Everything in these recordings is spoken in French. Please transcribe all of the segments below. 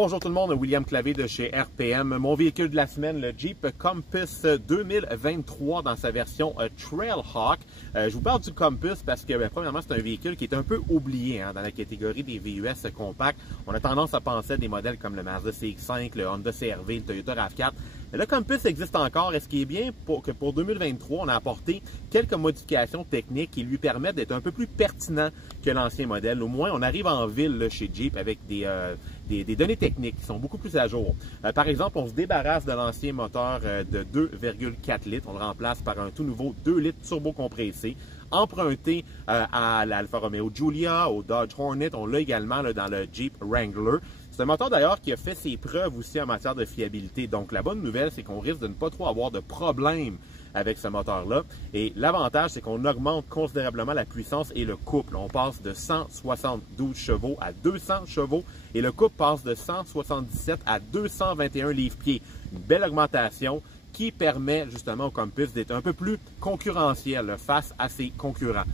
Bonjour tout le monde, William Clavé de chez RPM. Mon véhicule de la semaine, le Jeep Compass 2023 dans sa version Trailhawk. Je vous parle du Compass parce que, premièrement, c'est un véhicule qui est un peu oublié dans la catégorie des VUS compacts. On a tendance à penser à des modèles comme le Mazda CX-5, le Honda CR-V, le Toyota RAV4. Mais le Compass existe encore et ce qui est bien que pour 2023, on a apporté quelques modifications techniques qui lui permettent d'être un peu plus pertinent que l'ancien modèle. Au moins, on arrive en ville là, chez Jeep avec des données techniques qui sont beaucoup plus à jour. Par exemple, on se débarrasse de l'ancien moteur de 2,4 litres. On le remplace par un tout nouveau 2 litres turbo-compressé, emprunté à l'Alfa Romeo Giulia, au Dodge Hornet. On l'a également là, dans le Jeep Wrangler. C'est un moteur d'ailleurs qui a fait ses preuves aussi en matière de fiabilité. Donc la bonne nouvelle, c'est qu'on risque de ne pas trop avoir de problèmes avec ce moteur-là. Et l'avantage, c'est qu'on augmente considérablement la puissance et le couple. On passe de 172 chevaux à 200 chevaux et le couple passe de 177 à 221 livres-pieds. Une belle augmentation qui permet justement au Compass d'être un peu plus concurrentiel face à ses concurrents.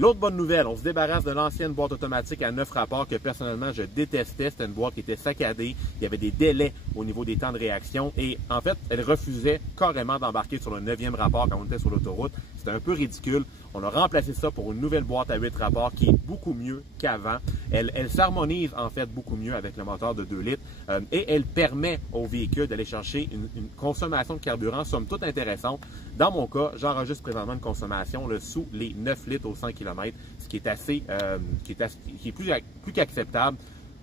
L'autre bonne nouvelle, on se débarrasse de l'ancienne boîte automatique à 9 rapports que personnellement je détestais. C'était une boîte qui était saccadée, il y avait des délais au niveau des temps de réaction et en fait, elle refusait carrément d'embarquer sur le 9e rapport quand on était sur l'autoroute. C'était un peu ridicule. On a remplacé ça pour une nouvelle boîte à 8 rapports qui est beaucoup mieux qu'avant. Elle s'harmonise en fait beaucoup mieux avec le moteur de 2 litres et elle permet au véhicule d'aller chercher une consommation de carburant somme toute intéressante. Dans mon cas, j'enregistre présentement une consommation sous les 9 litres au 100 km, ce qui est plus qu'acceptable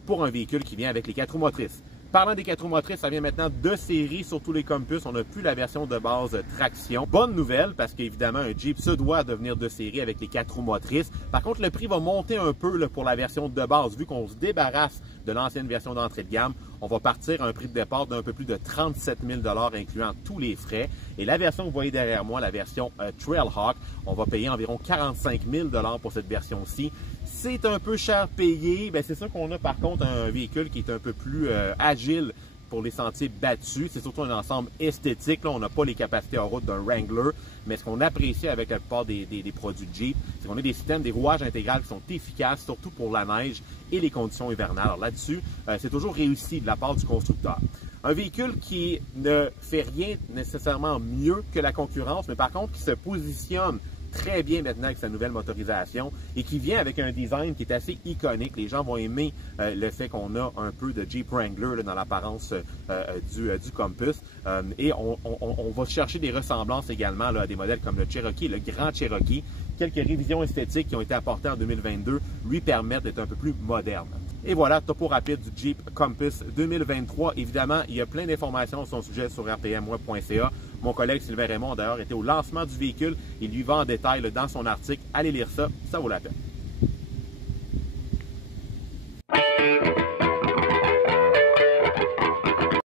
pour un véhicule qui vient avec les 4 roues motrices. Parlant des 4 roues motrices, ça vient maintenant de série sur tous les Compass. On n'a plus la version de base traction. Bonne nouvelle parce qu'évidemment, un Jeep se doit devenir de série avec les 4 roues motrices. Par contre, le prix va monter un peu pour la version de base. Vu qu'on se débarrasse de l'ancienne version d'entrée de gamme, on va partir à un prix de départ d'un peu plus de 37 000 $ incluant tous les frais. Et la version que vous voyez derrière moi, la version Trailhawk, on va payer environ 45 000 $ pour cette version-ci. C'est un peu cher payé. C'est sûr qu'on a par contre un véhicule qui est un peu plus agile pour les sentiers battus. C'est surtout un ensemble esthétique. Là, on n'a pas les capacités en route d'un Wrangler, mais ce qu'on apprécie avec la plupart des produits Jeep, c'est qu'on a des systèmes, des rouages intégrales qui sont efficaces, surtout pour la neige et les conditions hivernales. Alors là-dessus, c'est toujours réussi de la part du constructeur. Un véhicule qui ne fait rien nécessairement mieux que la concurrence, mais par contre qui se positionne très bien maintenant avec sa nouvelle motorisation et qui vient avec un design qui est assez iconique. Les gens vont aimer le fait qu'on a un peu de Jeep Wrangler dans l'apparence du Compass. Et on va chercher des ressemblances également à des modèles comme le Cherokee, le Grand Cherokee. Quelques révisions esthétiques qui ont été apportées en 2022 lui permettent d'être un peu plus moderne. Et voilà, topo rapide du Jeep Compass 2023. Évidemment, il y a plein d'informations sur son sujet sur rpmweb.ca. Mon collègue Sylvain Raymond, d'ailleurs, était au lancement du véhicule. Il lui va en détail dans son article. Allez lire ça, ça vaut la peine.